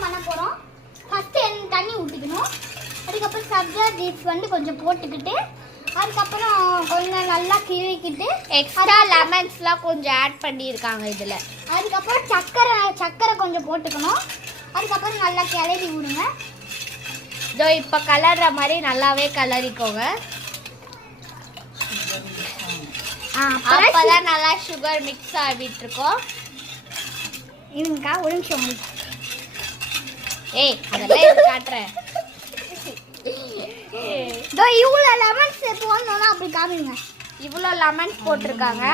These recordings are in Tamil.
தான் பண்ண போறோம். ஃபர்ஸ்ட் தண்ணி ஊத்திக்கணும். அதுக்கப்புறம் சப்ஜா சீட்ஸ் வந்து கொஞ்சம் போட்டுக்கிட்டு அதுக்கப்புறம் கொஞ்சம் நல்லா கிழிக்கிட்டு எக்ஸ்ட்ரா லெமன்ஸ்லாம் கொஞ்சம் ஆட் பண்ணியிருக்காங்க இதில். அதுக்கப்புறம் சக்கரை கொஞ்சம் போட்டுக்கணும். அதுக்கப்புறம் நல்லா கிளறி விடுங்க. இதோ இப்போ கலர்ற மாதிரி நல்லாவே கலரிக்கோங்க. அப்பதான் நல்லா சுகர் மிக்ஸ் ஆகிட்டு இருக்கோம். இதுங்கக்கா ஒரு நிமிஷம். ஏய் அதெல்லாம் காட்டுறேன். இதோ இவ்வளோ லெமன்ஸ் போடணும்னா அப்படி காமிங்க. இவ்வளோ லெமன்ஸ் போட்டிருக்காங்க.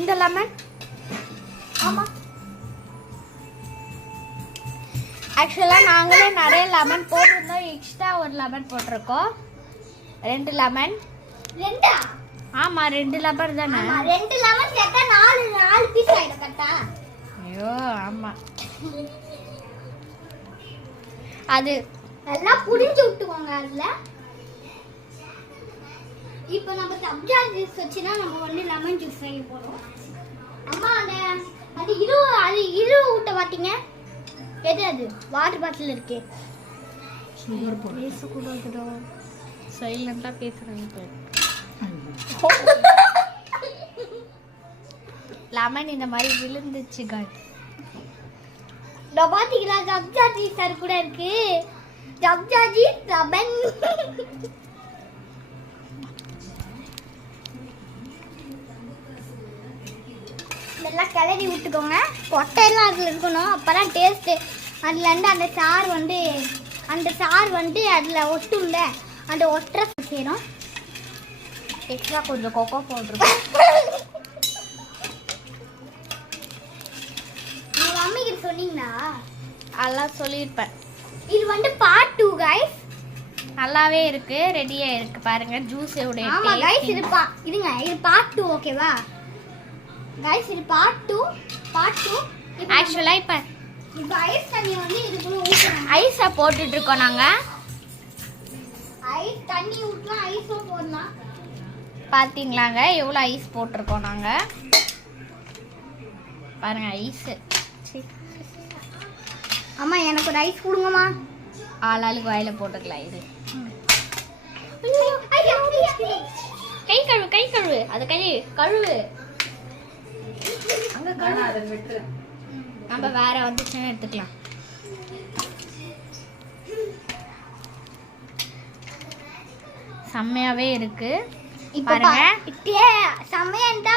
இந்த லெமன் ஆமாம் ஆக்சுவலாக நாங்களே நிறைய லெமன் போட்டிருந்தோம். எக்ஸ்ட்ரா ஒரு லெமன் போட்டிருக்கோம். 2 லெமன். 2? ஆமாம் 2 லெமன் தானே. 2 லெமன் சேர்த்தா 4 பீஸ் ஆகிடும் கரெக்டா? ஐயோ ஆமாம். அது எல்லாம் புடிஞ்சு விட்டுக்கோங்க. அதில் இப்போ நம்ம சப்ஜா ஜூஸ் வச்சுன்னா நம்ம வந்து லெமன் ஜூஸ் செய்ய போகிறோம். அம்மா அது இரு ஊட்ட பார்த்தீங்க எது? அது வாட்டர் பாட்டில் இருக்கு. பேசக்கூடாதுடா, சைலண்டாக பேசுகிறாங்க. லெமன் இந்த மாதிரி விழுந்துச்சு காய்ஸ். பார்த்தீங்களா சப்ஜா ஜூஸ் அது கூட இருக்கு. Sabja juice lemon. இதெல்லாம் கிளறி விட்டுக்கோங்க. கொட்டையெல்லாம் அதில் இருக்கணும். அப்போதான் டேஸ்ட்டு. அதுலேருந்து அந்த சாறு வந்து அதில் ஒட்டும்ல, அந்த ஒட்டுற செய்யணும். எக்ஸ்ட்ரா கொஞ்சம் கொக்கோ போட்டிருக்கோம். உங்கள் மம்மிக்கு சொன்னீங்களா? அதெல்லாம் சொல்லியிருப்பேன். இது வந்து பார்ட் 2 கைஸ். நல்லாவே இருக்கு, ரெடியா இருக்கு பாருங்க. ஜூஸோட ஆமா கைஸ், இது பார்ட் 2 ஓகேவா கைஸ்? இது பார்ட் 2. ஆக்சுவலா இப்போ ஐஸ் தண்ணி வந்து இதுக்குள்ள ஊத்தணும். ஐஸை போட்டுட்டு இருக்கோம் நாங்க. ஐஸ் தண்ணி ஊத்தலாம், ஐஸும் போடலாம். பாத்தீங்களாங்க எவ்வளோ ஐஸ் போட்டிருக்கோம் நாங்க பாருங்க. ஐஸ் அம்மா எனக்கு ஒரு ஐஸ் கொடுங்கம்மா. ஆளாளுக்கு வாயில போட்டுக்கலாம். இது கை கழுவு அது கழுவு. அங்க கழுவு. நம்ம வேற வந்துச்சுன்னு எடுத்துக்கலாம். செம்மையாவே இருக்கு பாருங்க. செம்மையா இருந்தா